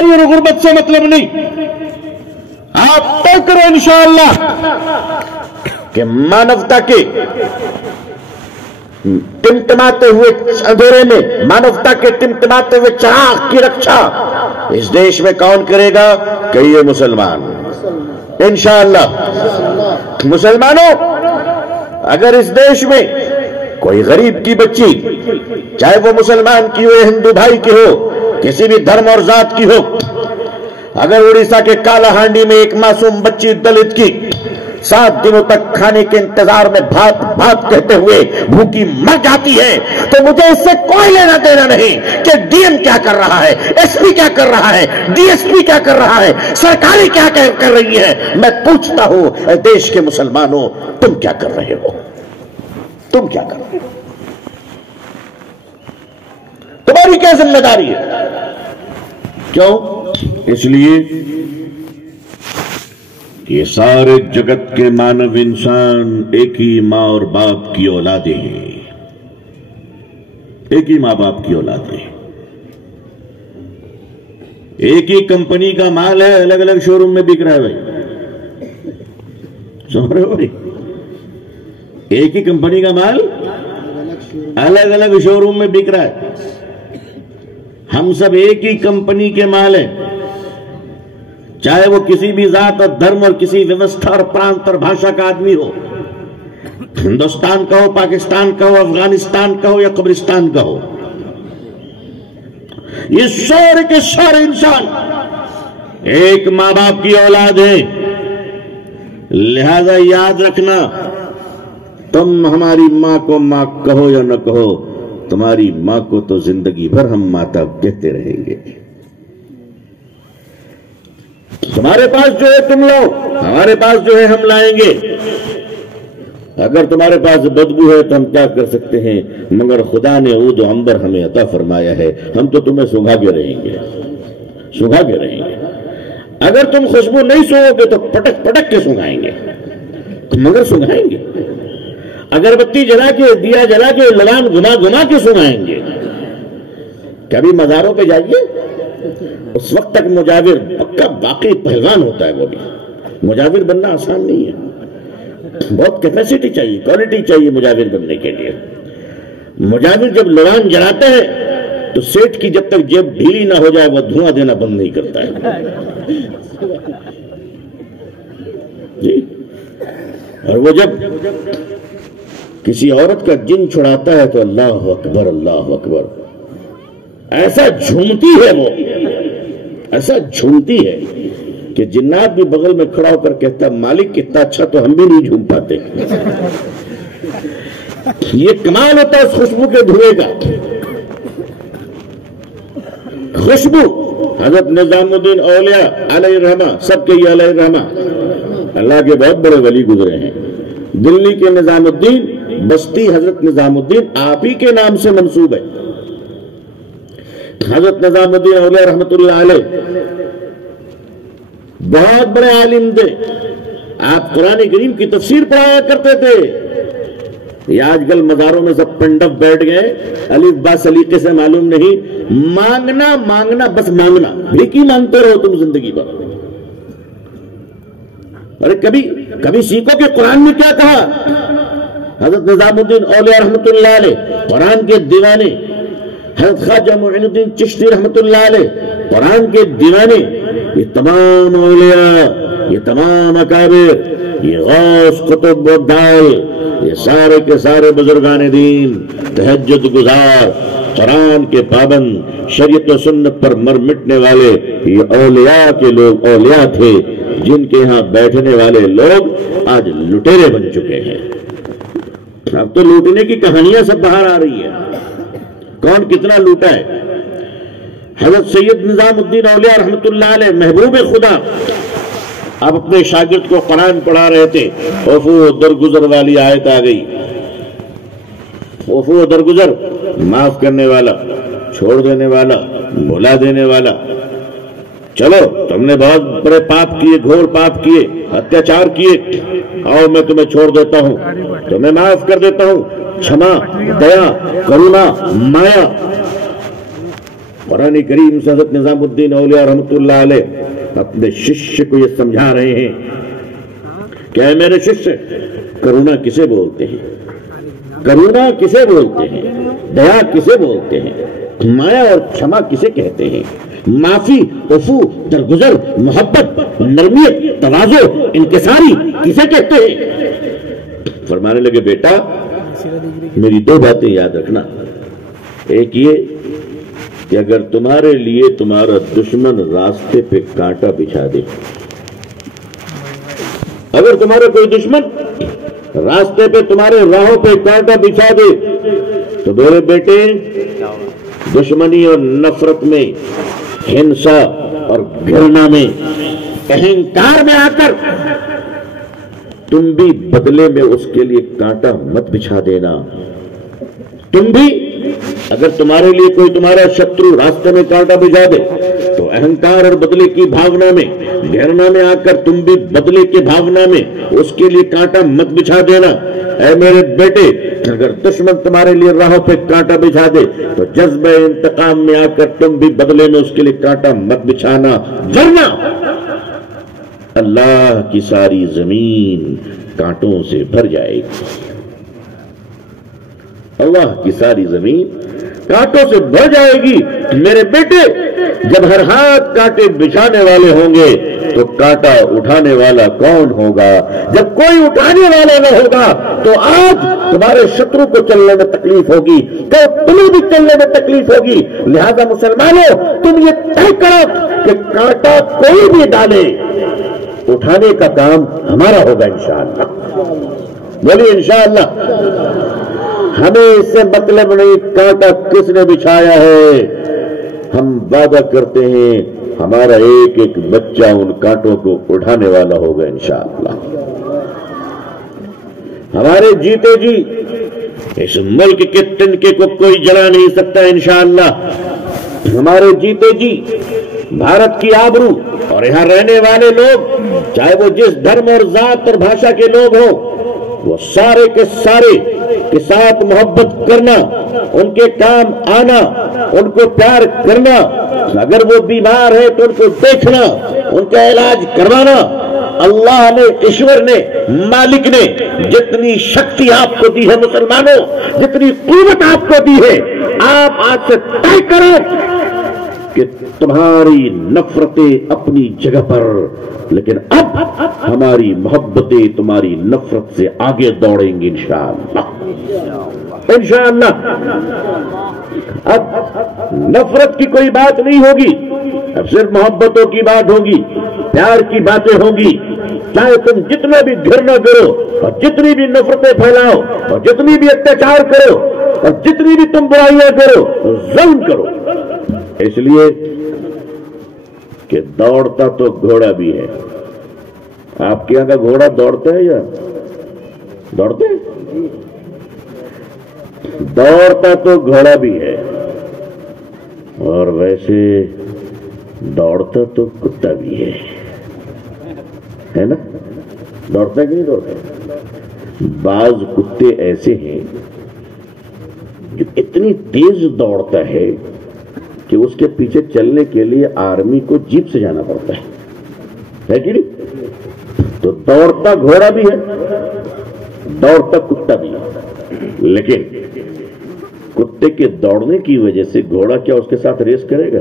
بیماری اور غربت سے مطلب نہیں. آپ طے کرو انشاءاللہ کہ مانوتا کے ٹمٹماتے ہوئے اندھیرے میں، مانوتا کے ٹمٹماتے ہوئے چراغ کی رکشا اس دیش میں کون کرے گا؟ کہیے مسلمان. انشاءاللہ. مسلمانوں، اگر اس دیش میں کوئی غریب کی بچی، چاہے وہ مسلمان کی ہو یا ہندو بھائی کی ہو، کسی بھی دھرم اور ذات کی ہو، اگر اڑیسہ کے کالا ہانڈی میں ایک معصوم بچی دلت کی 7 دنوں تک کھانے کے انتظار میں بھات بھات کہتے ہوئے بھوکی مر جاتی ہے، تو مجھے اس سے کوئی لینا دینا نہیں کہ ڈی ایم کیا کر رہا ہے، ایس پی کیا کر رہا ہے، ڈی ایس پی کیا کر رہا ہے، سرکاری کیا کر رہی ہے. میں پوچھتا ہوں، اے دیش کے مسلمانوں، تم کیا کر رہے ہو؟ تم کیا کر رہے ہو؟ تمہاری کیا ذمہ داری ہے؟ کیوں؟ اس لیے یہ سارے جگت کے مانو انسان ایک ہی ماں اور باپ کی اولادیں ہیں. ایک ہی ماں باپ کی اولادیں ہیں. ایک ہی کمپنی کا مال ہے، الگ الگ شو روم میں بک رہا ہے. بھائی سن رہے ہو بھائی؟ ایک ہی کمپنی کا مال الگ الگ شو روم میں بک رہا ہے. ہم سب ایک ہی کمپنی کے مال ہیں، چاہے وہ کسی بھی ذات اور دھرم اور کسی ویوستھا اور پرانت اور بھاشا کا آدمی ہو، ہندوستان کا ہو، پاکستان کا ہو، افغانستان کا ہو یا قبرستان کا ہو. یہ سارے کے سارے انسان ایک ماں باپ کی اولاد ہیں. لہذا یاد رکھنا، تم ہماری ماں کو ماں کہو یا نہ کہو، تمہاری ماں کو تو زندگی بھر ہم ماتا کہتے رہیں گے. تمہارے پاس جو ہے تم لو، ہمارے پاس جو ہے ہم لائیں گے. اگر تمہارے پاس بدبو ہے تو ہم کیا کر سکتے ہیں؟ مگر خدا نے عود و عنبر ہمیں عطا فرمایا ہے، ہم تو تمہیں سونگھا کے رہیں گے، سونگھا کے رہیں گے. اگر تم خوشبو نہیں سوؤ گے تو پٹک پٹک کے سونگھائیں گے، مگر سونگھائیں گے. اگربتی جلا کے، دیا جلا کے، لگام گھما گھما کے سونگھائیں گے. کبھی مزاروں پہ جائیے، اس وقت تک مجاور پکا باقی پہلوان ہوتا ہے. وہ بھی مجاور بننا آسان نہیں ہے، بہت کیپیسٹی چاہیے، کوالٹی چاہیے مجاور بننے کے لیے. مجاور جب لگام جلاتا ہے تو سیٹ کی جب تک جیب ڈھیلی نہ ہو جائے وہ دھواں دینا بند نہیں کرتا ہے. جی، اور وہ جب کسی عورت کا جن چھڑاتا ہے تو اللہ اکبر اللہ اکبر، ایسا جھومتی ہے، وہ ایسا جھومتی ہے کہ جنات بھی بغل میں کھڑا ہو کر کہتا مالک کتنا اچھا، تو ہم بھی نہیں جھوم پاتے. یہ کمال ہوتا ہے اس خوشبو کے دھوئے کا. خوشبو حضرت نظام الدین اولیاء علیہ الرحمہ، سب کے یہ علیہ الرحمہ، اللہ کے بہت بڑے ولی گزرے ہیں. دلی کے نظام الدین، بستی حضرت نظام الدین آپ ہی کے نام سے منسوب ہے. حضرت نظام الدین اولیاء رحمت اللہ علیہ بہت بڑے عالم تھے. آپ قرآن کریم کی تفسیر پڑھایا کرتے تھے. یہ آج کل مزاروں میں سب پنڈب بیٹھ گئے، الف با سلیقے سے معلوم نہیں. مانگنا مانگنا بس مانگنا، بھیکی مانگتے رہو تم زندگی بھر. ارے کبھی سیکھو کہ قرآن نے کیا کہا. حضرت نظام الدین اولیاء رحمت اللہ علیہ قرآن کے دیوانے، حضرت خواجہ معین الدین چشتی رحمت اللہ علیہ قرآن کے دیوانے. یہ تمام اولیاء، یہ تمام اکابر، یہ غوث قطب ابدال، یہ سارے کے سارے بزرگان دین، تہجد گزار، قرآن کے پابند، شریعت و سنت پر مر مٹنے والے، یہ اولیاء کے لوگ اولیاء تھے جن کے ہاں بیٹھنے والے لوگ آج لٹیرے بن چکے ہیں. اب تو لوٹنے کی کہانیاں سب باہر آ رہی ہے، کون کتنا لوٹا ہے. حضرت سید نظام الدین اولیاء رحمت اللہ علیہ محبوب خدا اب اپنے شاگرد کو قرآن پڑھا رہے تھے. عفو درگزر والی آیت آ گئی. عفو درگزر، معاف کرنے والا، چھوڑ دینے والا، بھلا دینے والا. چلو تم نے بہت بڑے پاپ کیے، گھور پاپ کیے، اتیاچار کیے، اور میں تمہیں چھوڑ دیتا ہوں، تمہیں معاف کر دیتا ہوں. چھما، دیا، کرونا، مایا، قرآن کریم سے حضرت نظام الدین اولیاء رحمۃ اللہ علیہ اپنے ششیہ کو یہ سمجھا رہے ہیں کہ اے میرے ششیہ، کرونا کسے بولتے ہیں؟ کرونا کسے بولتے ہیں؟ دیا کسے بولتے ہیں؟ مایا اور چھما کسے کہتے ہیں؟ معافی، عفو، درگزر، محبت، نرمیت، تواضع، انکساری کسے کہتے ہیں؟ فرمانے لگے بیٹا میری دو باتیں یاد رکھنا. ایک یہ کہ اگر تمہارے لیے تمہارا دشمن راستے پہ کانٹا بچھا دے، اگر تمہارا کوئی دشمن راستے پہ تمہارے راہوں پہ کانٹا بچھا دے تو میرے بیٹے دشمنی اور نفرت میں، ہنسا اور گھرنا میں، اہنکار میں آ کر تم بھی بدلے میں اس کے لیے کانٹا مت بچھا دینا. تم بھی اگر تمہارے لیے کوئی تمہارا شترو راستے میں کانٹا بچھا دے تو اہنکار اور بدلے کی بھاونا میں، گھرنا میں آ کر تم بھی بدلے کی بھاونا میں اس کے لیے کانٹا مت بچھا دینا. اے میرے بیٹے اگر دشمن تمہارے لیے راہوں پہ کانٹا بچھا دے تو جذبہ انتقام میں آ کر تم بھی بدلے میں اس کے لیے کانٹا مت بچھانا، ورنہ اللہ کی ساری زمین کانٹوں سے بھر جائے گی. اللہ کی ساری زمین کانٹوں سے بھر جائے گی. میرے بیٹے جب ہر ہاتھ کانٹے بچھانے والے ہوں گے تو کانٹا اٹھانے والا کون ہوگا؟ جب کوئی اٹھانے والا نہ ہوگا تو آج تمہارے شترو کو چلنے میں تکلیف ہوگی، تو تمہیں بھی چلنے میں تکلیف ہوگی. لہذا مسلمانوں تم یہ طے کرو کہ کانٹا کوئی بھی ڈالے، اٹھانے کا کام ہمارا ہوگا انشاءاللہ. بولیے انشاءاللہ. ہمیں اس سے مطلب نہیں کانٹا کس نے بچھایا ہے، ہم وعدہ کرتے ہیں ہمارا ایک ایک بچہ ان کانٹوں کو اٹھانے والا ہوگا انشاءاللہ. ہمارے جیتے جی اس ملک کے تنکے کو کوئی جلا نہیں سکتا انشاءاللہ. ہمارے جیتے جی بھارت کی آبرو اور یہاں رہنے والے لوگ چاہے وہ جس دھرم اور ذات اور بھاشا کے لوگ ہوں، وہ سارے کے سارے کے ساتھ محبت کرنا، ان کے کام آنا، ان کو پیار کرنا، اگر وہ بیمار ہے تو ان کو دیکھنا، ان کا علاج کروانا. اللہ نے، ایشور نے، مالک نے جتنی شکتی آپ کو دی ہے مسلمانوں، جتنی قوت آپ کو دی ہے، آپ آج سے طے کرو کہ تمہاری نفرتیں اپنی جگہ پر، لیکن اب ہماری محبتیں تمہاری نفرت سے آگے دوڑیں گی انشاءاللہ. انشاءاللہ اب نفرت کی کوئی بات نہیں ہوگی، اب صرف محبتوں کی بات ہوگی، پیار کی باتیں ہوں گی. چاہے تم جتنا بھی گھرنا کرو اور جتنی بھی نفرتیں پھیلاؤ اور جتنی بھی اتیاچار کرو اور جتنی بھی تم برائیاں کرو، ظلم کرو، اس لیے کہ دوڑتا تو گھوڑا بھی ہے. آپ کے یہاں کا گھوڑا دوڑتا ہے یا دوڑتے ہیں؟ دوڑتا تو گھوڑا بھی ہے، اور ویسے دوڑتا تو کتا بھی ہے نا؟ دوڑتا ہے کہ نہیں دوڑتا؟ بعض کتے ایسے ہیں جو اتنی تیز دوڑتا ہے کہ اس کے پیچھے چلنے کے لیے آرمی کو جیپ سے جانا پڑتا ہے کہ نہیں؟ تو دوڑتا گھوڑا بھی ہے، دوڑتا کتا بھی ہے. لیکن کتے کے دوڑنے کی وجہ سے گھوڑا کیا اس کے ساتھ ریس کرے گا؟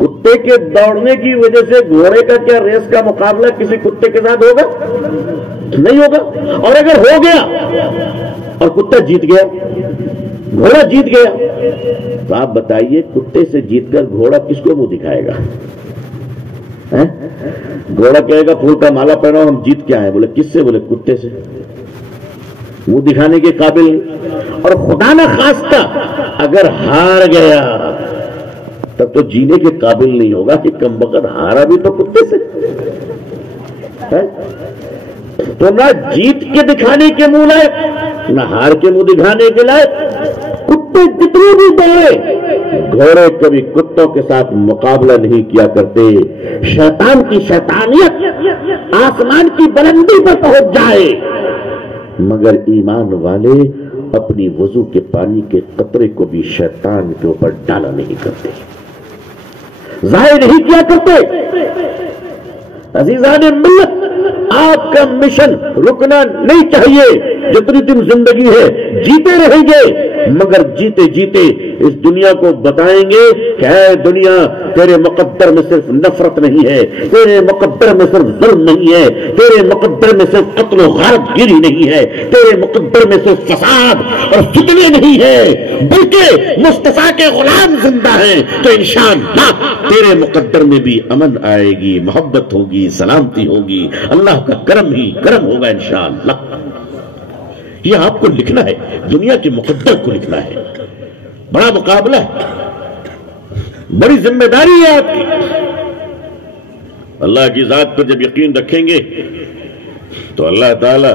کتے کے دوڑنے کی وجہ سے گھوڑے کا کیا ریس کا مقابلہ کسی کتے کے ساتھ ہوگا؟ نہیں ہوگا. اور اگر ہو گیا اور کتا جیت گیا، گھوڑا جیت گیا، تو آپ بتائیے کتے سے جیت کر گھوڑا کس کو منہ دکھائے گا؟ گھوڑا کہے گا پھول کا مالا پہناؤ، ہم جیت کیا ہے. بولے کس سے؟ بولے کتے سے. منہ دکھانے کے قابل نہیں. اور خدا نہ خواستہ اگر ہار گیا تب تو جینے کے قابل نہیں ہوگا کہ کم وقت ہارا بھی تو کتے سے. تو نہ جیت کے دکھانے کے منہ لائق، نہ ہار کے منہ دکھانے کے لائق. کتے جتنے بھی دوڑے، گھوڑے کبھی کتوں کے ساتھ مقابلہ نہیں کیا کرتے. شیطان کی شیطانیت آسمان کی بلندی پر پہنچ جائے مگر ایمان والے اپنی وضو کے پانی کے قطرے کو بھی شیطان کے اوپر ڈالا نہیں کرتے، ضائع نہیں کیا کرتے۔ عزیزان ملت، آپ کا مشن رکنا نہیں چاہیے۔ جتنی دن زندگی ہے جیتے رہیں گے، مگر جیتے جیتے اس دنیا کو بتائیں گے کہ اے دنیا، تیرے مقدر میں صرف نفرت نہیں ہے، تیرے مقدر میں صرف ظلم نہیں ہے، تیرے مقدر میں صرف قتل و غارت گیری نہیں ہے، تیرے مقدر میں صرف فساد اور فتنے نہیں ہے، بلکہ مصطفیٰ کے غلام زندہ ہیں، تو انشاءاللہ تیرے مقدر میں بھی امن آئے گی، محبت ہوگی، سلامتی ہوگی، اللہ کا کرم ہی کرم ہوگا انشاءاللہ۔ یہ آپ کو لکھنا ہے، دنیا کے مقدر کو لکھنا ہے۔ بڑا مقابلہ ہے، بڑی ذمہ داری ہے آپ کی۔ اللہ کی ذات پر جب یقین رکھیں گے تو اللہ تعالیٰ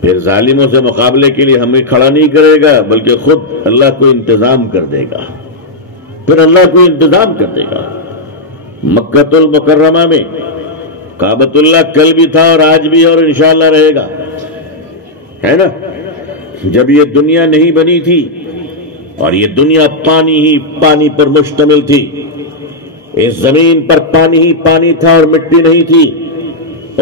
پھر ظالموں سے مقابلے کے لیے ہمیں کھڑا نہیں کرے گا، بلکہ خود اللہ کو انتظام کر دے گا، پھر اللہ کو انتظام کر دے گا۔ مکہ المکرمہ میں کعبۃ اللہ کل بھی تھا اور آج بھی، اور انشاءاللہ رہے گا، ہے نا۔ جب یہ دنیا نہیں بنی تھی اور یہ دنیا پانی ہی پانی پر مشتمل تھی، اس زمین پر پانی ہی پانی تھا اور مٹی نہیں تھی،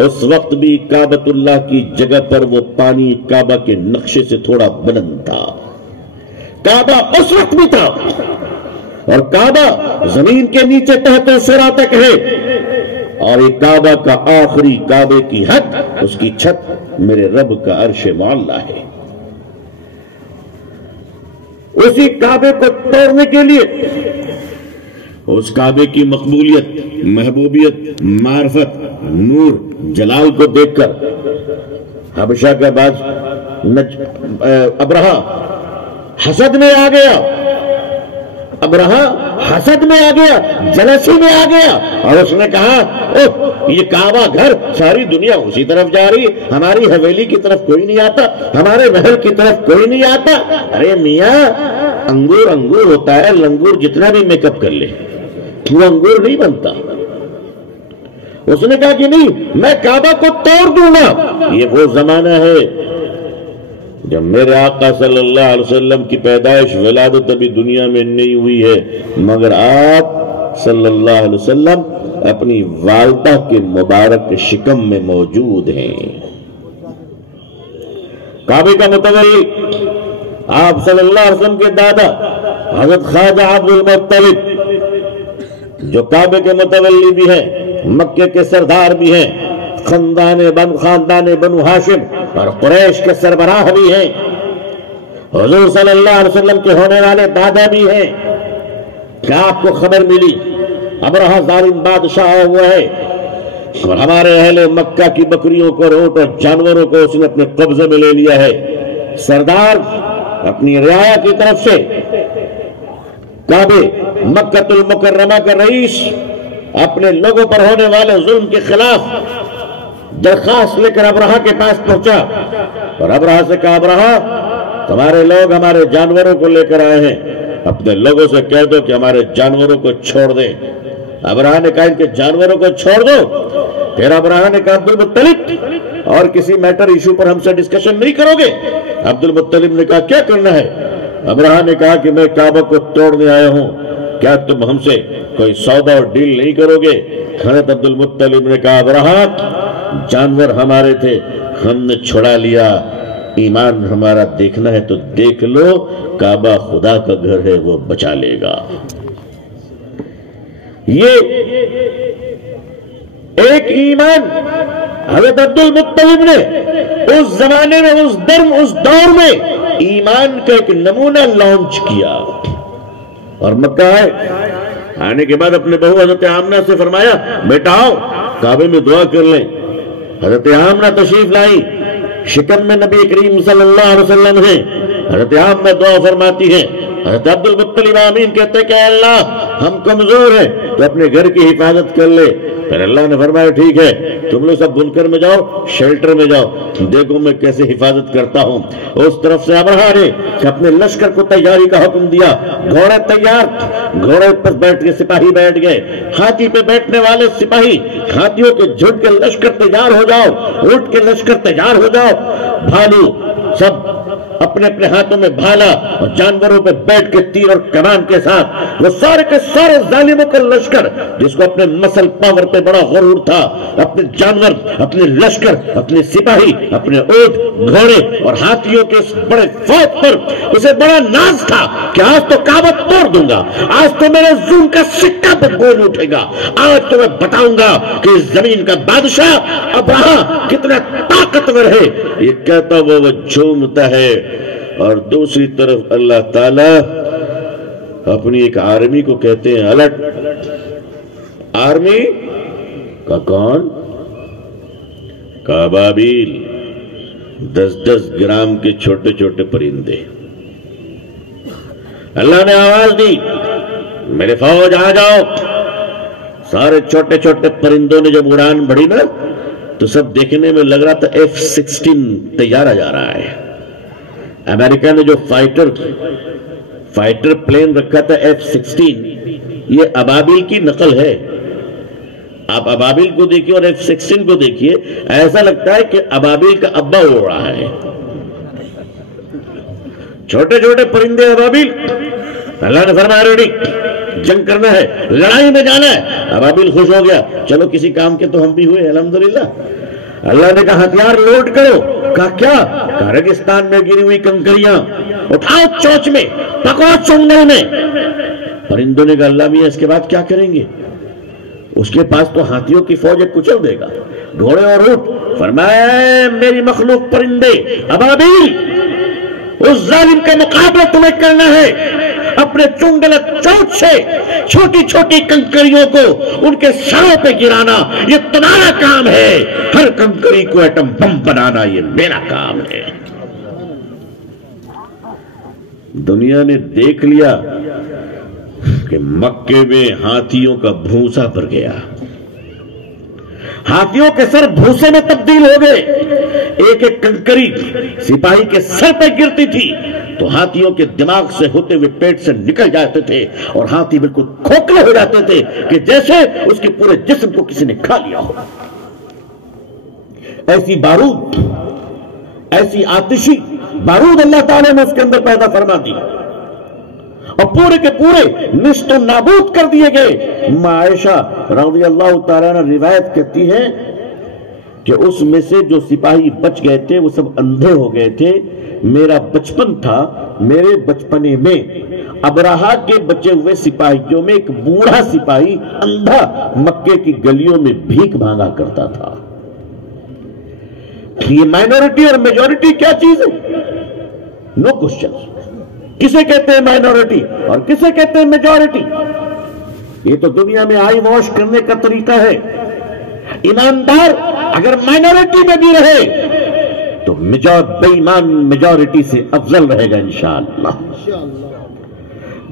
اس وقت بھی کعبۃ اللہ کی جگہ پر وہ پانی کعبہ کے نقشے سے تھوڑا بلند تھا۔ کعبہ اس وقت بھی تھا، اور کعبہ زمین کے نیچے تحت سرا تک ہے، اور یہ کعبہ کا آخری کعبے کی حد، اس کی چھت میرے رب کا عرش معلی ہے۔ اسی کعبے کو توڑنے کے لیے، اس کعبے کی مقبولیت، محبوبیت، معرفت، نور، جلال کو دیکھ کر حبشہ کا ابرہہ حسد میں آ گیا، ابرہہ حسد میں آ گیا، جلسی میں آ گیا، اور اس نے کہا اوہ یہ کعبہ گھر، ساری دنیا اسی طرف جا رہی، ہماری حویلی کی طرف کوئی نہیں آتا، ہمارے محل کی طرف کوئی نہیں آتا۔ ارے میاں، انگور انگور ہوتا ہے، لنگور جتنا بھی میک اپ کر لے وہ انگور نہیں بنتا۔ اس نے کہا کہ نہیں، میں کعبہ کو توڑ دوں گا۔ یہ وہ زمانہ ہے جب میرے آقا صلی اللہ علیہ وسلم کی پیدائش، ولادت ابھی دنیا میں نہیں ہوئی ہے، مگر آپ صلی اللہ علیہ وسلم اپنی والدہ کے مبارک شکم میں موجود ہیں۔ کعبے کا متولی آپ صلی اللہ علیہ وسلم کے دادا حضرت خواجہ عبد المطلب، جو کعبے کے متولی بھی ہیں، مکے کے سردار بھی ہیں، خاندان بنو ہاشم اور قریش کے سربراہ بھی ہیں، حضور صلی اللہ علیہ وسلم کے ہونے والے دادا بھی ہیں۔ کیا آپ کو خبر ملی ابرہہ ظالم بادشاہ ہوا ہے اور ہمارے اہل مکہ کی بکریوں کو، اونٹ اور جانوروں کو اس نے اپنے قبضے میں لے لیا ہے؟ سردار اپنی رعایا کی طرف سے کعبے مکہ المکرمہ کا رئیس اپنے لوگوں پر ہونے والے ظلم کے خلاف درخواست لے کر ابرہہ کے پاس پہنچا، اور ابرہہ سے کہا ابرہہ تمہارے لوگ ہمارے جانوروں کو لے کر آئے ہیں، اپنے لوگوں سے کہہ دو کہ ہمارے جانوروں کو چھوڑ دیں۔ ابرہہ نے کہا ان کے جانوروں کو چھوڑ دو۔ پھر ابرہہ نے کہا عبد المطلب اور کسی میٹر ایشو پر ہم سے ڈسکشن نہیں کرو گے؟ عبد المطلب نے کہا کیا کرنا ہے؟ ابرہہ نے کہا کہ میں کعبہ کو توڑنے آیا ہوں، کیا تم ہم سے کوئی سودا اور ڈیل نہیں کرو گے؟ حضرت عبد المطلب نے کہا ابرہہ جانور ہمارے تھے، ہم نے چھڑا لیا، ایمان ہمارا دیکھنا ہے تو دیکھ لو، کعبہ خدا کا گھر ہے، وہ بچا لے گا۔ یہ ایک ایمان حضرت عبد المطلب نے اس زمانے میں، اس دور میں ایمان کا ایک نمونہ لانچ کیا، اور مکہ آنے کے بعد اپنے بہو حضرت آمنہ سے فرمایا بیٹا آؤ کعبے میں دعا کر لیں۔ حضرت آمنہ تشریف لائی، شکم میں نبی کریم صلی اللہ علیہ وسلم ہیں، حضرت آمنہ دعا فرماتی ہیں، حضرت عبد المطلب آمین کہتے کہ اے اللہ ہم کمزور ہیں تو اپنے گھر کی حفاظت کر لے۔ پھر اللہ نے فرمایا ٹھیک ہے تم لوگ سب بنکر میں جاؤ، شیلٹر میں جاؤ، دیکھو میں کیسے حفاظت کرتا ہوں۔ اس طرف سے ابرہہ نے اپنے لشکر کو تیاری کا حکم دیا، گھوڑے تیار، گھوڑے پر بیٹھ کے سپاہی بیٹھ گئے، ہاتھی پہ بیٹھنے والے سپاہی، ہاتھیوں کے جھنڈ کے لشکر تیار ہو جاؤ، اونٹ کے لشکر تیار ہو جاؤ، بھالو سب اپنے اپنے ہاتھوں میں بھالا اور جانوروں پہ بیٹھ کے تیر اور کمان کے ساتھ وہ سارے کے سارے ظالموں کا لشکر جس کو اپنے مسل پاور پہ بڑا غرور تھا، اپنے جانور، اپنے لشکر، اپنے سپاہی، اپنے اونٹ، گھوڑے اور ہاتھیوں کے اس بڑے فوج پر اسے بڑا ناز تھا کہ آج تو کعبہ توڑ دوں گا، آج تو میرے ظلم کا سکہ پہ بول اٹھے گا، آج تو میں بتاؤں گا کہ اس زمین کا بادشاہ ابراہا کتنا طاقتور ہے۔ یہ کہتا وہ جھومتا ہے، اور دوسری طرف اللہ تعالی اپنی ایک آرمی کو کہتے ہیں الٹ۔ آرمی کا کون؟ ابابیل، 10-10 گرام کے چھوٹے چھوٹے پرندے۔ اللہ نے آواز دی میرے فوج آ جاؤ۔ سارے چھوٹے چھوٹے پرندوں نے جب اڑان بڑھی نا تو سب دیکھنے میں لگ رہا تھا F-16 تیار جا رہا ہے۔ امریکہ نے جو فائٹر پلین رکھا تھا F-16، یہ ابابیل کی نقل ہے۔ آپ ابابیل کو دیکھیے اور F-16 کو دیکھیے، ایسا لگتا ہے کہ ابابیل کا ابا اڑ رہا ہے۔ چھوٹے چھوٹے پرندے ابابیل، اللہ نے فرمایا ریڈی، جنگ کرنا ہے، لڑائی میں جانا ہے۔ ابابیل خوش ہو گیا، چلو کسی کام کے تو ہم بھی ہوئے الحمدللہ۔ اللہ نے کہا ہتھیار لوڈ کرو۔ کہا کیا؟ کہا ریگستان میں گری ہوئی کنکریاں اٹھاؤ، چوچ میں پکڑو، چنگل میں۔ پرندوں نے کہا اللہ میاں اس کے بعد کیا کریں گے؟ اس کے پاس تو ہاتھیوں کی فوج کچل دے گا، گھوڑے اور اونٹ۔ فرمایا میری مخلوق پرندے ابابیل، اس ظالم کا مقابلہ تمہیں کرنا ہے، اپنے چنگل چوچ سے چھوٹی چھوٹی کنکریوں کو ان کے سروں پہ گرانا، یہ تمہارا کام ہے۔ ہر کنکری کو ایٹم بم بنانا، یہ میرا کام ہے۔ دنیا نے دیکھ لیا کہ مکے میں ہاتھیوں کا بھوسا بھر گیا، ہاتھیوں کے سر بھوسے میں تبدیل ہو گئے۔ ایک ایک کنکری سپاہی کے سر پہ گرتی تھی تو ہاتھیوں کے دماغ سے ہوتے ہوئے پیٹ سے نکل جاتے تھے، اور ہاتھی بالکل کھوکھلے ہو جاتے تھے کہ جیسے اس کے پورے جسم کو کسی نے کھا لیا ہو۔ ایسی بارود، ایسی آتشی بارود اللہ تعالیٰ نے اس کے اندر پیدا فرما دی، اور پورے کے پورے نشت و نابود کر دیے گئے۔ عائشہ رضی اللہ تعالیٰ عنہ روایت کہتی ہے کہ اس میں سے جو سپاہی بچ گئے تھے وہ سب اندھے ہو گئے تھے۔ میرا بچپن تھا، میرے بچپنے میں ابراہا کے بچے ہوئے سپاہیوں میں ایک بوڑھا سپاہی اندھا مکے کی گلیوں میں بھیک مانگا کرتا تھا۔ یہ مائنورٹی اور میجورٹی کیا چیز ہے؟ نو کوشچن۔ کسے کہتے ہیں مائنورٹی اور کسے کہتے ہیں میجورٹی؟ یہ تو دنیا میں آئی واش کرنے کا طریقہ ہے۔ ایماندار اگر مائنورٹی میں بھی رہے تو بے ایمان میجورٹی سے افضل رہے گا انشاءاللہ۔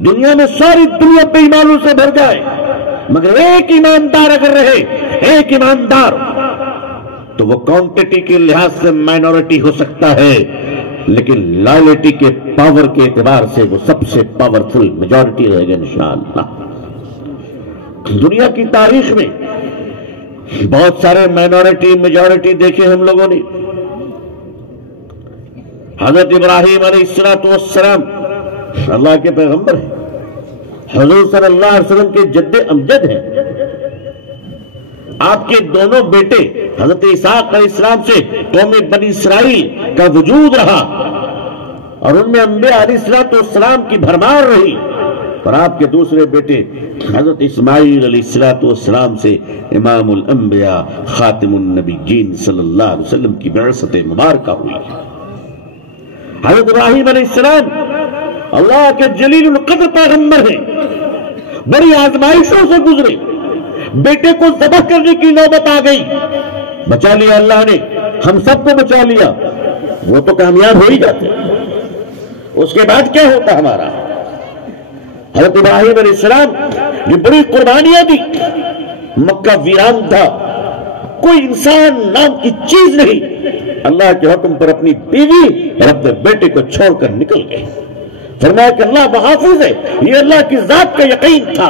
دنیا میں ساری دنیا بے ایمانوں سے بھر جائے، مگر ایک ایماندار اگر رہے، ایک ایماندار، تو وہ کوانٹٹی کے لحاظ سے مائنورٹی ہو سکتا ہے، لیکن لائلٹی کے پاور کے اعتبار سے وہ سب سے پاورفل میجورٹی رہے گا انشاءاللہ۔ دنیا کی تاریخ میں بہت سارے مائنورٹی میجورٹی دیکھے ہم لوگوں نے۔ حضرت ابراہیم علیہ السلام اللہ کے پیغمبر ہیں، حضور صلی اللہ علیہ وسلم کے جد امجد ہیں۔ آپ کے دونوں بیٹے حضرت اسحاق علیہ السلام سے قوم بنی اسرائیل کا وجود رہا، اور ان میں انبیاء علیہ السلام کی بھرمار رہی، اور آپ کے دوسرے بیٹے حضرت اسماعیل علیہ السلام سے امام الانبیاء خاتم النبیین صلی اللہ علیہ وسلم کی بعثت مبارکہ ہوئی۔ حضرت ابراہیم علیہ السلام اللہ کے جلیل القدر پیغمبر ہیں، بڑی آزمائشوں سے گزرے، بیٹے کو ذبح کرنے کی نوبت آ گئی، بچا لیا اللہ نے، ہم سب کو بچا لیا، وہ تو کامیاب ہو ہی جاتے۔ اس کے بعد کیا ہوتا ہمارا؟ حضرت ابراہیم علیہ السلام نے بڑی قربانیاں دی، مکہ ویران تھا، کوئی انسان نام کی چیز نہیں، اللہ کے حکم پر اپنی بیوی اور اپنے بیٹے کو چھوڑ کر نکل گئے۔ فرمایا کہ اللہ محافظ ہے، یہ اللہ کی ذات کا یقین تھا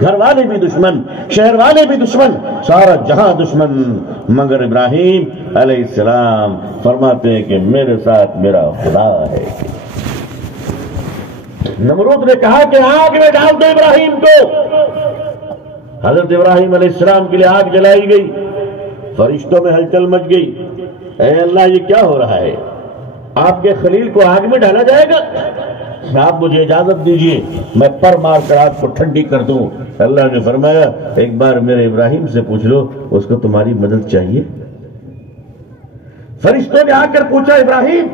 گھر والے بھی دشمن، شہر والے بھی دشمن، سارا جہاں دشمن، مگر ابراہیم علیہ السلام فرماتے ہیں کہ میرے ساتھ میرا خدا ہے۔ نمرود نے کہا کہ آگ میں ڈال دو ابراہیم کو۔ حضرت ابراہیم علیہ السلام کے لیے آگ جلائی گئی، فرشتوں میں ہلچل مچ گئی، اے اللہ یہ کیا ہو رہا ہے؟ آپ کے خلیل کو آگ میں ڈالا جائے گا؟ آپ مجھے اجازت دیجئے میں پر مار کر آگ کو ٹھنڈی کر دوں۔ اللہ نے فرمایا ایک بار میرے ابراہیم سے پوچھ لو، اس کو تمہاری مدد چاہیے؟ فرشتوں نے آ کر پوچھا ابراہیم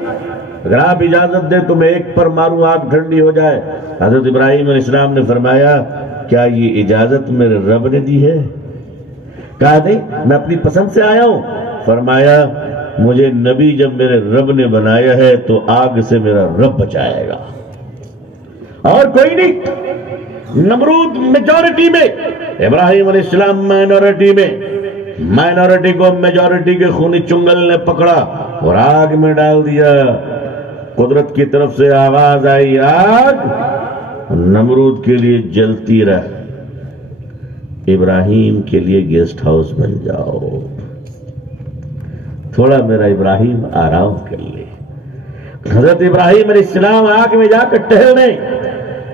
اگر آپ اجازت دیں تو میں ایک پر ماروں آگ ٹھنڈی ہو جائے۔ حضرت ابراہیم علیہ السلام نے فرمایا کیا یہ اجازت میرے رب نے دی ہے؟ کہا نہیں، میں اپنی پسند سے آیا ہوں۔ فرمایا مجھے نبی جب میرے رب نے بنایا ہے تو آگ سے میرا رب بچائے گا اور کوئی نہیں۔ نمرود میجورٹی میں، ابراہیم علیہ السلام مائنورٹی میں، مائنورٹی کو میجورٹی کے خونی چنگل نے پکڑا اور آگ میں ڈال دیا۔ قدرت کی طرف سے آواز آئی آگ نمرود کے لیے جلتی رہ، ابراہیم کے لیے گیسٹ ہاؤس بن جاؤ، تھوڑا میرا ابراہیم آرام کر لے۔ حضرت ابراہیم علیہ السلام آگ میں جا کر ٹہلنے،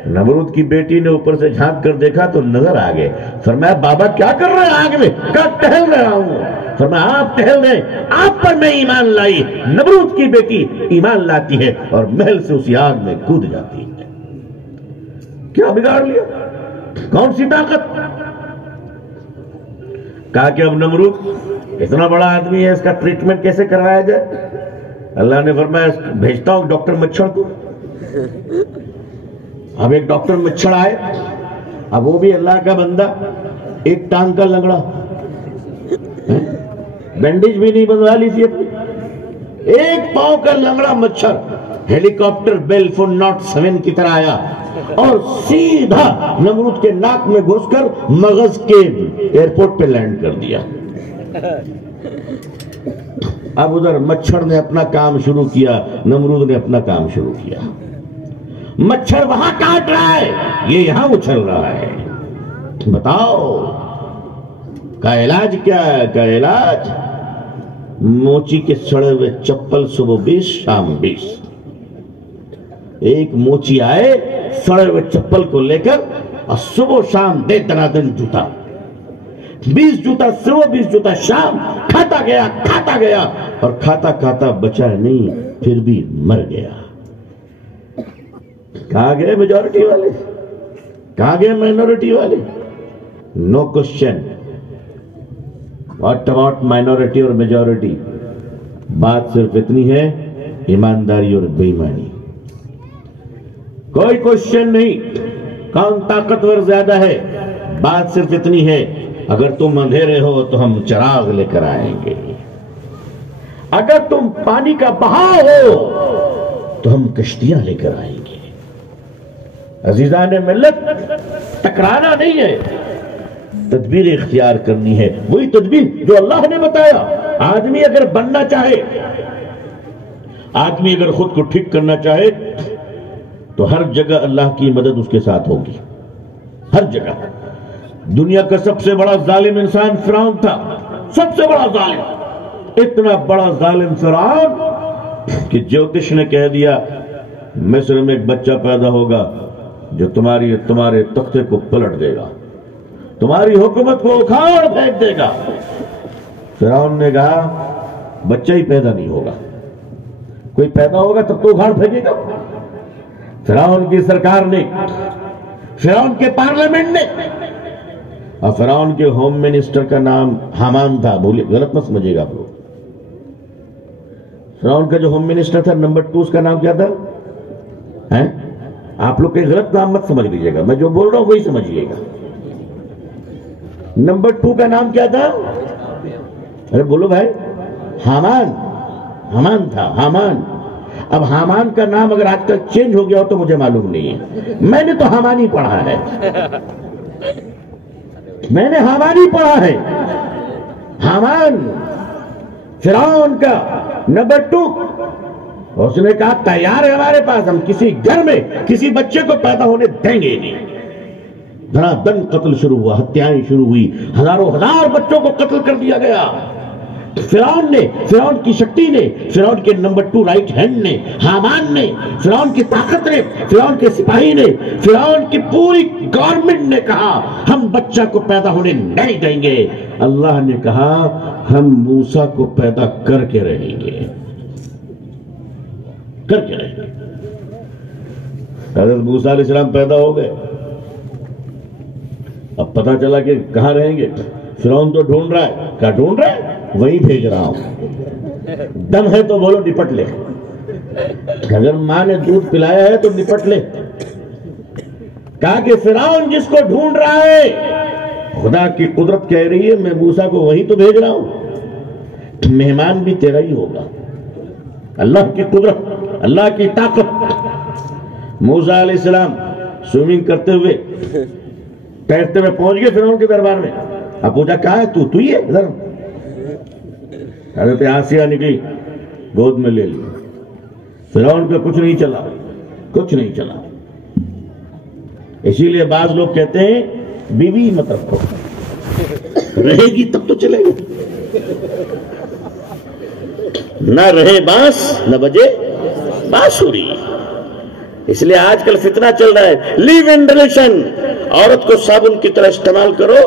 نمرود کی بیٹی نے اوپر سے جھانک کر دیکھا تو نظر آ گئے۔ فرمایا بابا کیا کر رہے ہیں آگ میں؟ کہا ٹہل رہا ہوں۔ فرمایا آپ ٹہل رہے، آپ پر میں ایمان لائی۔ نمرود کی بیٹی ایمان لاتی ہے اور محل سے اسی آگ میں کود جاتی ہے۔ کیا بگاڑ لیا؟ کون سی طاقت؟ کہا کہ اب نمرود اتنا بڑا آدمی ہے، اس کا ٹریٹمنٹ کیسے کروایا جائے؟ اللہ نے فرمایا بھیجتا ہوں ڈاکٹر مچھر کو۔ اب ایک ڈاکٹر مچھر آئے، اب وہ بھی اللہ کا بندہ، ایک ٹانگ کا لنگڑا، بینڈیج بھی نہیں بنوا لی تھی اپنی، ایک پاؤں کا لنگڑا مچھر ہیلی کاپٹر بیل فون ناٹ 7 کی طرح آیا اور سیدھا نمرود کے ناک میں گھس کر مغز کے ایئرپورٹ پہ لینڈ کر دیا۔ اب ادھر مچھر نے اپنا کام شروع کیا، نمرود نے اپنا کام شروع کیا۔ مچھر وہاں کاٹ رہا ہے، یہ یہاں اچھل رہا ہے۔ بتاؤ کا علاج کیا ہے؟ کا علاج موچی کے سڑے ہوئے چپل، صبح 20 شام 20۔ ایک موچی آئے سڑے ہوئے چپل کو لے کر اور صبح شام دے دنادن جوتا، 20 جوتا صبح 20 جوتا شام، کھاتا گیا اور کھاتا کھاتا بچا نہیں، پھر بھی مر گیا۔ کہاں گئے میجورٹی والے؟ کہاں گئے مائنورٹی والے؟ نو کوشچن۔ واٹ اباؤٹ مائنورٹی اور میجورٹی؟ بات صرف اتنی ہے ایمانداری اور بے ایمانی، کوئی کوشچن نہیں۔ کون طاقتور زیادہ ہے؟ بات صرف اتنی ہے اگر تم اندھیرے ہو تو ہم چراغ لے کر آئیں گے، اگر تم پانی کا بہاؤ ہو تو ہم کشتیاں لے کر آئیں گے۔ عزیزان ملت، ٹکرانا نہیں ہے، تدبیر اختیار کرنی ہے، وہی تدبیر جو اللہ نے بتایا۔ آدمی اگر بننا چاہے، آدمی اگر خود کو ٹھیک کرنا چاہے تو ہر جگہ اللہ کی مدد اس کے ساتھ ہوگی، ہر جگہ۔ دنیا کا سب سے بڑا ظالم انسان فرعون تھا، سب سے بڑا ظالم، اتنا بڑا ظالم فرعون کہ جوتش نے کہہ دیا مصر میں ایک بچہ پیدا ہوگا جو تمہارے تختے کو پلٹ دے گا، تمہاری حکومت کو اکھاڑ پھینک دے گا۔ فرعون نے کہا بچہ ہی پیدا نہیں ہوگا، کوئی پیدا ہوگا تب تو اکھاڑ پھینکے گا۔ فرعون کی سرکار نے، فرعون کے پارلیمنٹ نے، اور فرعون کے ہوم منسٹر کا نام حامان تھا، بولیے غلط مت سمجھے گا آپ لوگ۔ فرعون کا جو ہوم منسٹر تھا نمبر 2، اس کا نام کیا تھا؟ آپ لوگ کہیں غلط نام مت سمجھ لیجیے گا، میں جو بول رہا ہوں وہی سمجھیے گا۔ نمبر 2 کا نام کیا تھا؟ ارے بولو بھائی۔ حامان تھا، حامان۔ اب حامان کا نام اگر آج کل چینج ہو گیا ہو تو مجھے معلوم نہیں ہے، میں نے تو حامان ہی پڑھا ہے، میں نے حامان ہی پڑھا ہے۔ حامان فرعون کا نمبر 2، اس نے کہا تیار ہے ہمارے پاس، ہم کسی گھر میں کسی بچے کو پیدا ہونے دیں گے نہیں۔ دھڑا دن قتل شروع ہوا، ہتیائیں شروع ہوئی، ہزاروں ہزار بچوں کو قتل کر دیا گیا۔ فرعون نے، فرعون کی شکتی نے، فرعون کے نمبر 2 رائٹ ہینڈ نے، حامان نے، فرعون کی طاقت نے، فرعون کے سپاہی نے، فرعون کی پوری گورنمنٹ نے کہا ہم بچہ کو پیدا ہونے نہیں دیں گے۔ اللہ نے کہا ہم موسیٰ کو پیدا کر کے رہیں گے، کر کے رہیں گے۔ حضرت موسیٰ علیہ السلام پیدا ہو گئے۔ اب پتہ چلا کہ کہاں رہیں گے؟ فرعون تو ڈھونڈ رہا ہے، کہاں ڈھونڈ رہا ہے؟ وہی بھیج رہا ہوں، دم ہے تو بولو نپٹ لے، اگر ماں نے دودھ پلایا ہے تو نپٹ لے۔ کہا کہ فرعون جس کو ڈھونڈ رہا ہے، خدا کی قدرت کہہ رہی ہے میں موسیٰ کو وہیں تو بھیج رہا ہوں، مہمان بھی تیرا ہی ہوگا۔ اللہ کی قدرت، اللہ کی طاقت۔ موسیٰ علیہ السلام سوئمنگ کرتے ہوئے تیرتے ہوئے پہنچ گئے فرعون کے دربار میں۔ اب پوچھا کہا ہے تو ہی ہے ادھر؟ حضرت آسیہ نکلی، گود میں لے لی۔ فرعون کا کچھ نہیں چلا، کچھ نہیں چلا۔ اسی لیے بعض لوگ کہتے ہیں بیوی مت رکھو، رہے گی تب تو چلے گی، نہ رہے بانس نہ بجے بانسری۔ اس لیے آج کل فتنہ چل رہا ہے، لیو ان ریلیشن، عورت کو صابن کی طرح استعمال کرو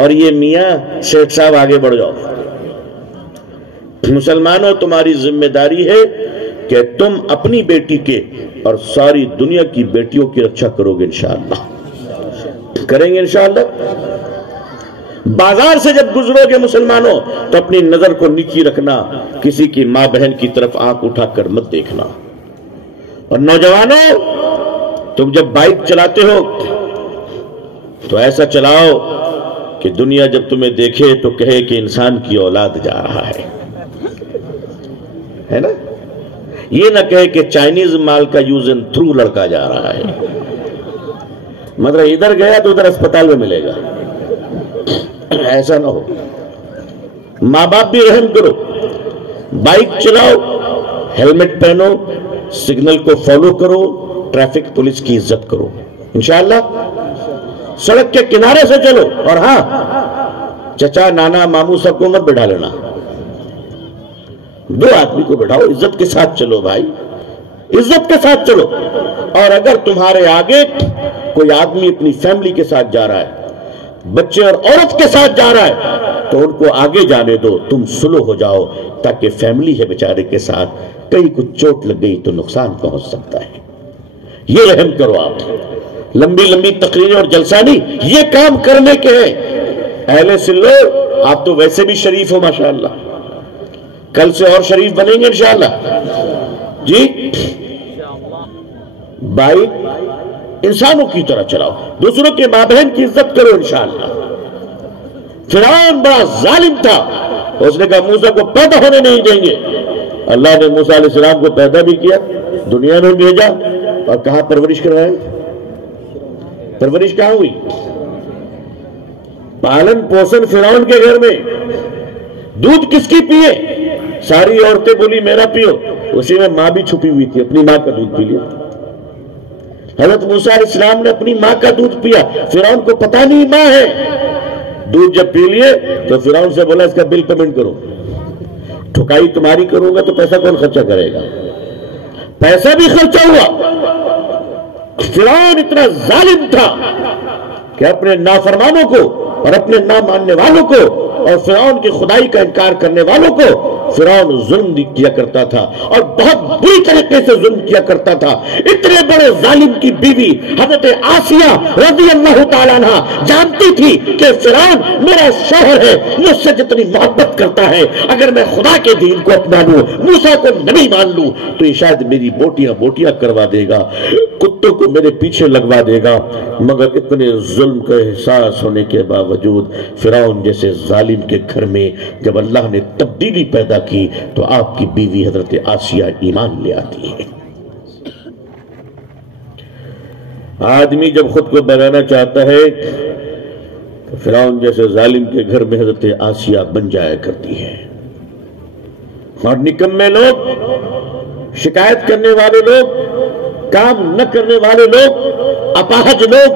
اور یہ میاں شیخ صاحب آگے بڑھ جاؤ۔ مسلمانوں تمہاری ذمہ داری ہے کہ تم اپنی بیٹی کے اور ساری دنیا کی بیٹیوں کی رکشا کرو گے، انشاءاللہ کریں گے انشاءاللہ۔ بازار سے جب گزرو گے مسلمانوں تو اپنی نظر کو نیچی رکھنا، کسی کی ماں بہن کی طرف آنکھ اٹھا کر مت دیکھنا۔ اور نوجوانوں تم جب بائک چلاتے ہو تو ایسا چلاؤ کہ دنیا جب تمہیں دیکھے تو کہے کہ انسان کی اولاد جا رہا ہے نا؟ یہ نہ کہے کہ چائنیز مال کا یوز اینڈ تھرو لڑکا جا رہا ہے، مطلب ادھر گیا تو ادھر اسپتال میں ملے گا، ایسا نہ ہو۔ ماں باپ بھی رحم کرو، بائک چلاؤ ہیلمٹ پہنو، سگنل کو فالو کرو، ٹریفک پولیس کی عزت کرو انشاءاللہ۔ سڑک کے کنارے سے چلو، اور ہاں چچا نانا ماموں سب کو مت بٹھا لینا، 2 آدمی کو بٹھاؤ، عزت کے ساتھ چلو بھائی، عزت کے ساتھ چلو۔ اور اگر تمہارے آگے کوئی آدمی اپنی فیملی کے ساتھ جا رہا ہے، بچے اور عورت کے ساتھ جا رہا ہے، تو ان کو آگے جانے دو، تم سلو ہو جاؤ، تاکہ فیملی ہے بیچارے کے ساتھ، کہیں کچھ چوٹ لگ گئی تو نقصان پہنچ سکتا ہے۔ یہ رحم کرو آپ، لمبی لمبی تقریریں اور جلسہ نہیں، یہ کام کرنے کے ہیں۔ اہل سلو آپ تو ویسے بھی شریف ہو ماشاءاللہ، کل سے اور شریف بنیں گے انشاءاللہ جی۔ بائک انسانوں کی طرح چلاؤ، دوسروں کے ماں بہن کی عزت کرو انشاءاللہ۔ فرعون بڑا ظالم تھا، اس نے کہا موسیٰ کو پیدا ہونے نہیں دیں گے۔ اللہ نے موسیٰ علیہ السلام کو پیدا بھی کیا، دنیا میں بھیجا، اور کہاں پرورش کروائے؟ پرورش کہاں ہوئی؟ پالن پوشن فرعون کے گھر میں۔ دودھ کس کی پیے؟ ساری عورتیں بولی میرا پیو، اسی میں ماں بھی چھپی ہوئی تھی، اپنی ماں کا دودھ پی لیا۔ حضرت موسیٰ علیہ السلام نے اپنی ماں کا دودھ پیا، فرعون کو پتہ نہیں ماں ہے۔ دودھ جب پی لیے تو فرعون سے بولا اس کا بل پیمنٹ کرو، ٹھکائی تمہاری کروں گا تو پیسہ کون خرچہ کرے گا؟ پیسہ بھی خرچہ ہوا۔ فرعون اتنا ظالم تھا کہ اپنے نافرمانوں کو اور اپنے نہ ماننے والوں کو اور فرعون کی خدائی کا انکار کرنے والوں کو فرعون ظلم کیا کرتا تھا، اور بہت بری طریقے سے ظلم کیا کرتا تھا۔ اتنے بڑے ظالم کی بیوی حضرت آسیہ رضی اللہ تعالیٰ عنہ جانتی تھی کہ فرعون میرا شوہر ہے، مجھ سے جتنی محبت کرتا ہے، اگر میں خدا کے دین کو اپنا لوں، موسیٰ کو نبی مان لوں تو یہ شاید میری بوٹیاں بوٹیاں کروا دے گا، کتوں کو میرے پیچھے لگوا دے گا۔ مگر اتنے ظلم کا احساس ہونے کے باوجود فرعون جیسے ظالم کے گھر میں جب اللہ نے تبدیلی پیدا کی تو آپ کی بیوی حضرت آسیہ ایمان لے آتی ہے۔ آدمی جب خود کو بنانا چاہتا ہے تو فرعون جیسے ظالم کے گھر میں حضرت آسیہ بن جایا کرتی ہے۔ اور نکمے لوگ، شکایت کرنے والے لوگ، کام نہ کرنے والے لوگ، اپاہج لوگ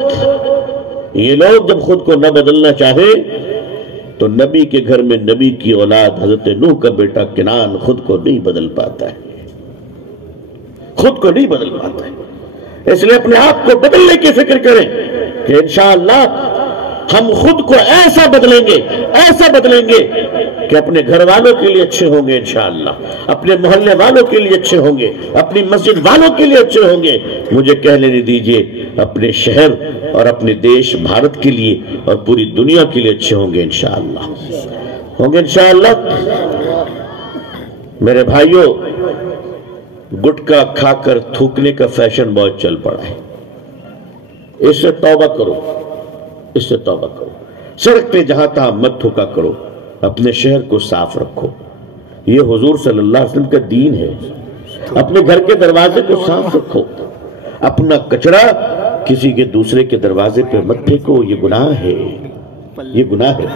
یہ لوگ جب خود کو نہ بدلنا چاہے تو نبی کے گھر میں نبی کی اولاد حضرت نوح کا بیٹا کنعان خود کو نہیں بدل پاتا ہے، خود کو نہیں بدل پاتا ہے۔ اس لیے اپنے آپ کو بدلنے کی فکر کریں کہ انشاءاللہ ہم خود کو ایسا بدلیں گے کہ اپنے گھر والوں کے لیے اچھے ہوں گے انشاءاللہ، اپنے محلے والوں کے لیے اچھے ہوں گے، اپنی مسجد والوں کے لیے اچھے ہوں گے، مجھے کہہ لینے دیجئے اپنے شہر اور اپنے دیش بھارت کے لیے اور پوری دنیا کے لیے اچھے ہوں گے انشاءاللہ، ہوں گے انشاءاللہ۔ میرے بھائیوں، گٹکا کھا کر تھوکنے کا فیشن بہت چل پڑا ہے، اس سے توبہ کرو، اس سے توبہ کرو۔ سڑک پہ جہاں تہاں مت تھوکا کرو، اپنے شہر کو صاف رکھو، یہ حضور صلی اللہ علیہ وسلم کا دین ہے۔ اپنے گھر کے دروازے کو صاف رکھو، اپنا کچرا کسی کے دوسرے کے دروازے پہ مت پھینکو، یہ گناہ ہے، یہ گناہ ہے۔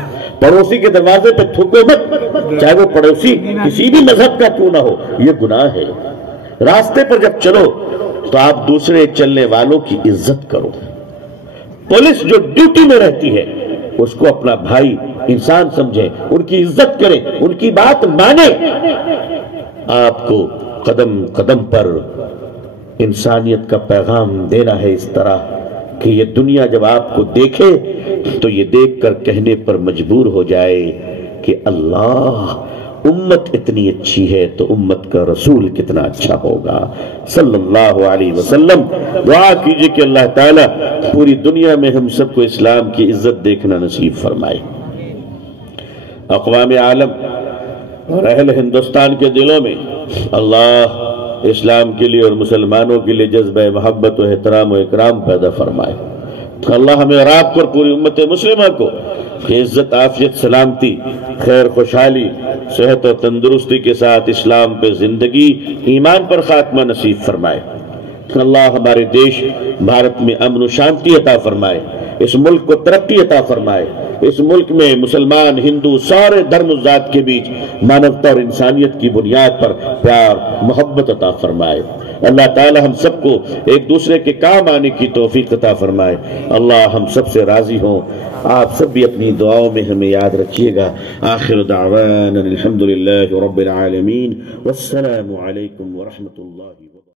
پڑوسی کے دروازے پہ تھوکو مت، چاہے وہ پڑوسی کسی بھی مذہب کا کیوں نہ ہو، یہ گناہ ہے۔ راستے پر جب چلو تو آپ دوسرے چلنے والوں کی عزت کرو۔ پولیس جو ڈیوٹی میں رہتی ہے اس کو اپنا بھائی انسان سمجھیں، ان کی عزت کریں، ان کی بات مانیں۔ آپ کو قدم قدم پر انسانیت کا پیغام دینا ہے، اس طرح کہ یہ دنیا جب آپ کو دیکھے تو یہ دیکھ کر کہنے پر مجبور ہو جائے کہ اللہ، امت اتنی اچھی ہے تو امت کا رسول کتنا اچھا ہوگا صلی اللہ علیہ وسلم۔ دعا کیجئے کہ اللہ تعالیٰ پوری دنیا میں ہم سب کو اسلام کی عزت دیکھنا نصیب فرمائے۔ اقوام عالم اور اہل ہندوستان کے دلوں میں اللہ اسلام کے لیے اور مسلمانوں کے لیے جذبہ محبت و احترام و اکرام پیدا فرمائے۔ اللہ ہمیں اور آپ کو اور پوری امت مسلمہ کو عزت، عافیت، سلامتی، خیر، خوشحالی، صحت و تندرستی کے ساتھ اسلام پہ زندگی، ایمان پر خاتمہ نصیب فرمائے۔ اللہ ہمارے دیش بھارت میں امن و شانتی عطا فرمائے، اس ملک کو ترقی عطا فرمائے، اس ملک میں مسلمان، ہندو، سارے دھرم و ذات کے بیچ مانوتا اور انسانیت کی بنیاد پر پیار، محبت عطا فرمائے۔ اللہ تعالی ہم سب کو ایک دوسرے کے کام آنے کی توفیق عطا فرمائے۔ اللہ ہم سب سے راضی ہوں۔ آپ سب بھی اپنی دعاؤں میں ہمیں یاد رکھیے گا۔ آخر دعوانا الحمدللہ رب العالمین، والسلام علیکم ورحمۃ اللہ۔